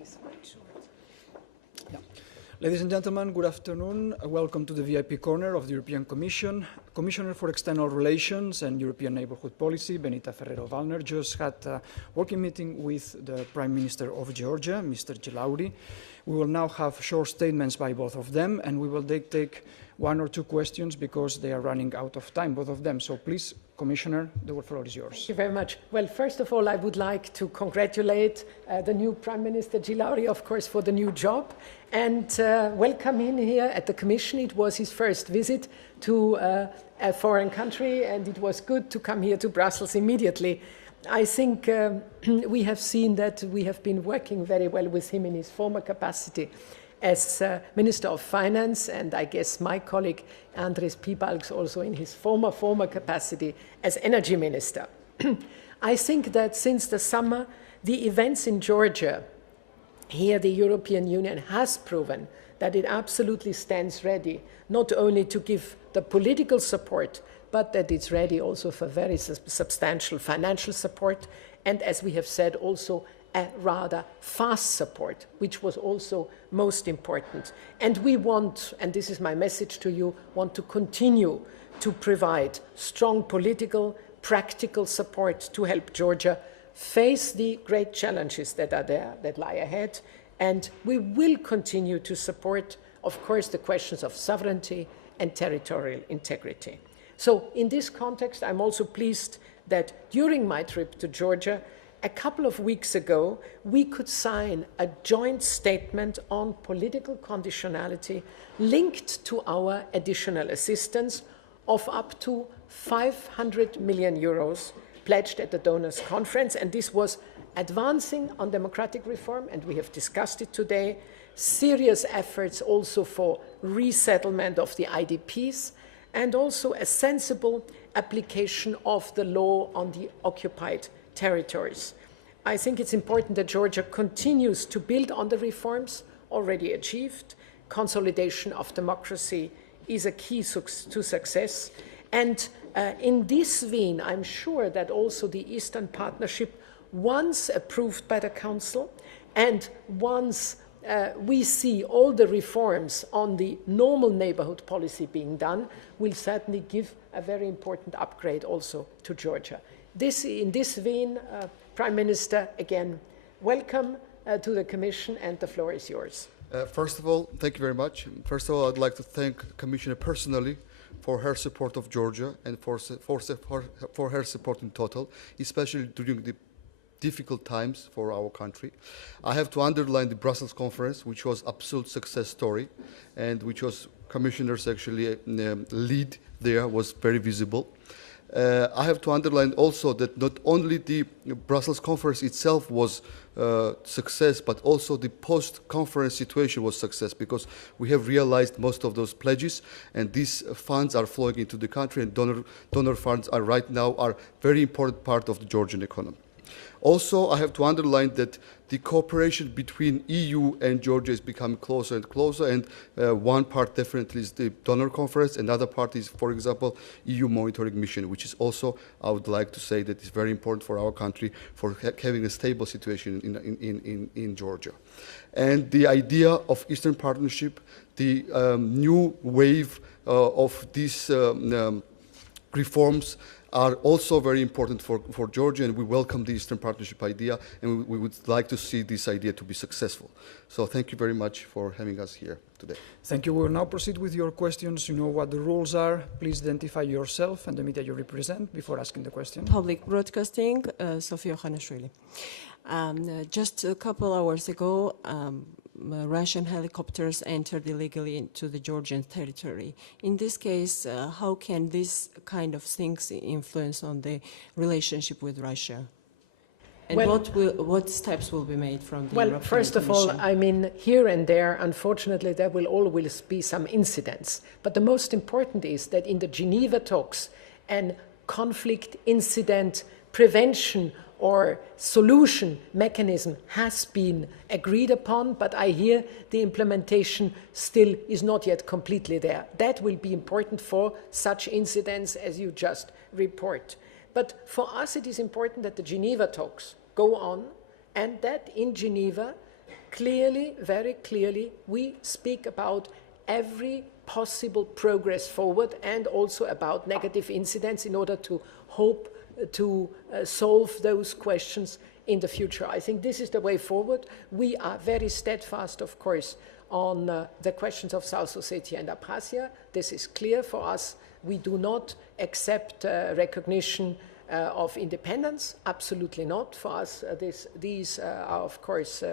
this quite short. Yeah. Ladies and gentlemen, good afternoon. Welcome to the VIP corner of the European Commission. Commissioner for External Relations and European Neighbourhood Policy, Benita FERRERO-WALDNER, just had a working meeting with the Prime Minister of Georgia, Mr. GILAURI. We will now have short statements by both of them, and we will take one or two questions because they are running out of time, both of them. So please, Commissioner, the floor is yours. Thank you very much. Well, first of all, I would like to congratulate the new Prime Minister GILAURI, of course, for the new job, and welcome him here at the Commission. It was his first visit to a foreign country, and it was good to come here to Brussels immediately. I think we have seen that we have been working very well with him in his former capacity as Minister of Finance, and I guess my colleague Andris Piebalgs also in his former capacity as Energy Minister. I think that since the summer, the events in Georgia, here the European Union has proven that it absolutely stands ready, not only to give the political support, but that it's ready also for very substantial financial support, and as we have said, also a rather fast support, which was also most important. And we want, and this is my message to you, want to continue to provide strong political, practical support to help Georgia face the great challenges that are there, that lie ahead. And we will continue to support, of course, the questions of sovereignty and territorial integrity. So in this context, I'm also pleased that during my trip to Georgia, a couple of weeks ago, we could sign a joint statement on political conditionality linked to our additional assistance of up to 500 million euros pledged at the donors conference. And this was advancing on democratic reform, and we have discussed it today, serious efforts also for resettlement of the IDPs, and also a sensible application of the law on the occupied territories. I think it's important that Georgia continues to build on the reforms already achieved. Consolidation of democracy is a key to success. And in this vein, I'm sure that also the Eastern Partnership, once approved by the Council, and once we see all the reforms on the normal neighbourhood policy being done, will certainly give a very important upgrade also to Georgia. In this vein, Prime Minister, again, welcome to the Commission, and the floor is yours. First of all, thank you very much. First of all, I'd like to thank Commissioner personally for her support of Georgia and for her support in total, especially during the difficult times for our country. I have to underline the Brussels conference, which was absolute success story, and which was commissioners actually lead there was very visible. I have to underline also that not only the Brussels conference itself was success, but also the post-conference situation was success, because we have realized most of those pledges, and these funds are flowing into the country, and donor funds are right now are very important part of the Georgian economy. Also, I have to underline that the cooperation between EU and Georgia is becoming closer and closer, and one part definitely is the donor conference. Another part is, for example, EU monitoring mission, which is also, I would like to say, that is very important for our country for having a stable situation in Georgia. And the idea of Eastern Partnership, the new wave of these reforms are also very important for Georgia, and we welcome the Eastern Partnership idea, and we would like to see this idea to be successful. So thank you very much for having us here today. Thank you. We will now proceed with your questions. You know what the rules are. Please identify yourself and the media you represent before asking the question. Public Broadcasting, Sofia Khanashvili. Just a couple hours ago, Russian helicopters entered illegally into the Georgian territory. In this case, how can this kind of things influence on the relationship with Russia? And what steps will be made from the European first of all, Commission? I mean, here and there, unfortunately, there will always be some incidents. But the most important is that in the Geneva talks, an conflict incident prevention or solution mechanism has been agreed upon, but I hear the implementation still is not yet completely there. That will be important for such incidents as you just report. But for us, it is important that the Geneva talks go on, and that in Geneva, clearly, very clearly, we speak about every possible progress forward and also about negative incidents in order to hope to solve those questions in the future. I think this is the way forward. We are very steadfast, of course, on the questions of South Ossetia and Abkhazia. This is clear for us. We do not accept recognition of independence, absolutely not. For us, these are, of course,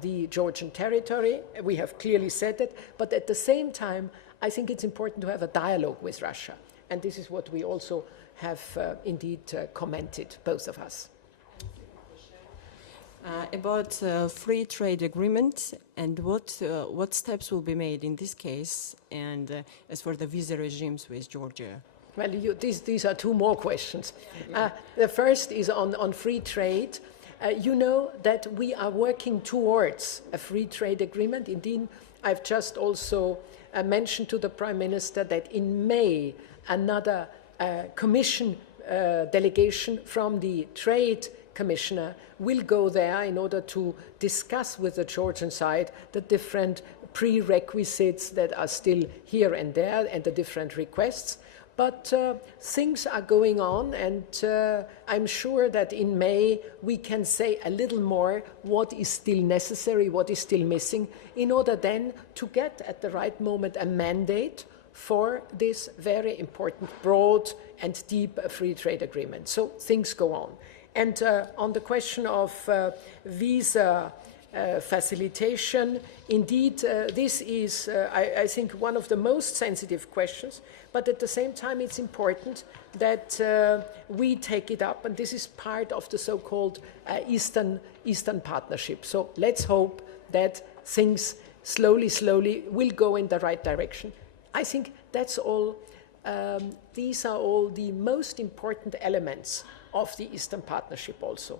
the Georgian territory. We have clearly said that, but at the same time, I think it's important to have a dialogue with Russia, and this is what we also have indeed commented, both of us. About free trade agreement and what steps will be made in this case, and as for the visa regimes with Georgia. Well, these are two more questions. The first is on free trade. You know that we are working towards a free trade agreement. Indeed, I've just also mentioned to the Prime Minister that in May, another Commission delegation from the Trade Commissioner will go there in order to discuss with the Georgian side the different prerequisites that are still here and there and the different requests. But things are going on, and I'm sure that in May we can say a little more what is still necessary, what is still missing, in order then to get at the right moment a mandate for this very important, broad and deep free trade agreement. So things go on. And on the question of visa facilitation, indeed, this is, I think, one of the most sensitive questions, but at the same time, it's important that we take it up, and this is part of the so-called Eastern Partnership. So let's hope that things slowly will go in the right direction. I think that's all. These are all the most important elements of the Eastern Partnership also.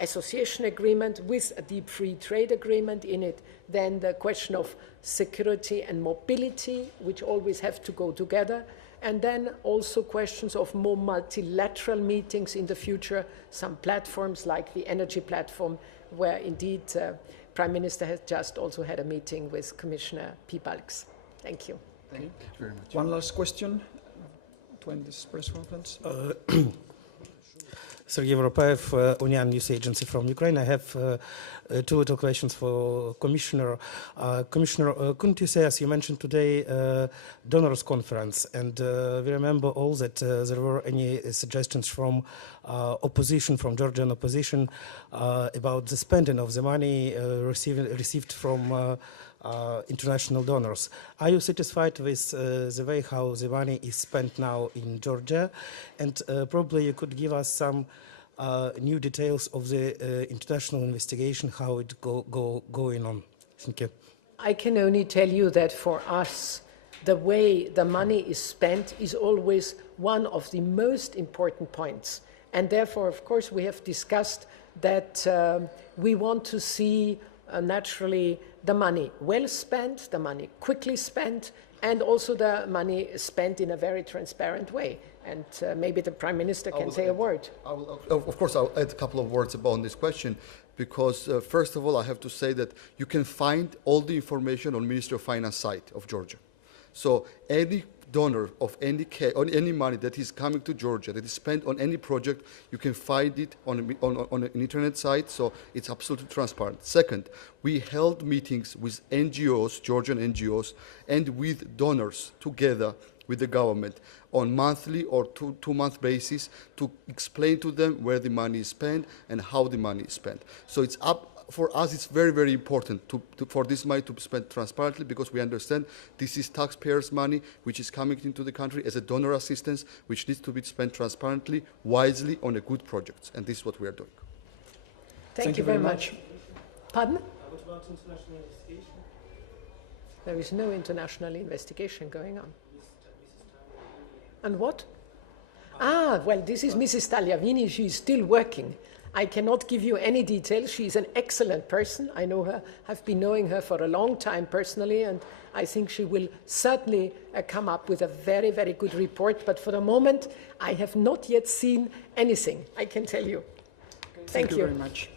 Association agreement with a deep free trade agreement in it, then the question of security and mobility, which always have to go together, and then also questions of more multilateral meetings in the future, some platforms like the energy platform, where indeed Prime Minister has just also had a meeting with Commissioner Piebalgs. Thank you. Thank you very much. One last question to end this press conference. Sergei Voropaev, Union News Agency from Ukraine. I have two little questions for Commissioner. Commissioner, couldn't you say, as you mentioned today, donors conference, and we remember all that there were any suggestions from opposition, from Georgian opposition, about the spending of the money received from international donors. Are you satisfied with the way how the money is spent now in Georgia? And probably you could give us some new details of the international investigation, how it going on. Thank you. I can only tell you that for us, the way the money is spent is always one of the most important points. And therefore, of course, we have discussed that we want to see naturally the money well spent, the money quickly spent, and also the money spent in a very transparent way. And maybe the Prime Minister can say a word. Of course, I'll add a couple of words about this question, because first of all, I have to say that you can find all the information on Ministry of Finance site of Georgia. So any donor of any money that is coming to Georgia, that is spent on any project, you can find it on an internet site, so it's absolutely transparent. Second, we held meetings with NGOs, Georgian NGOs, and with donors together with the government on monthly or two-month basis to explain to them where the money is spent and how the money is spent. So it's up. For us, it's very, very important for this money to be spent transparently, because we understand this is taxpayers' money which is coming into the country as a donor assistance, which needs to be spent transparently, wisely on a good projects, and this is what we are doing. Thank you very much. Pardon? What about international investigation? There is no international investigation going on. And what? Well, this is Mrs. Tagliavini. She is still working. I cannot give you any details. She is an excellent person. I know her, have been knowing her for a long time personally, and I think she will certainly come up with a very, very good report. But for the moment, I have not yet seen anything, I can tell you. Thank you very much.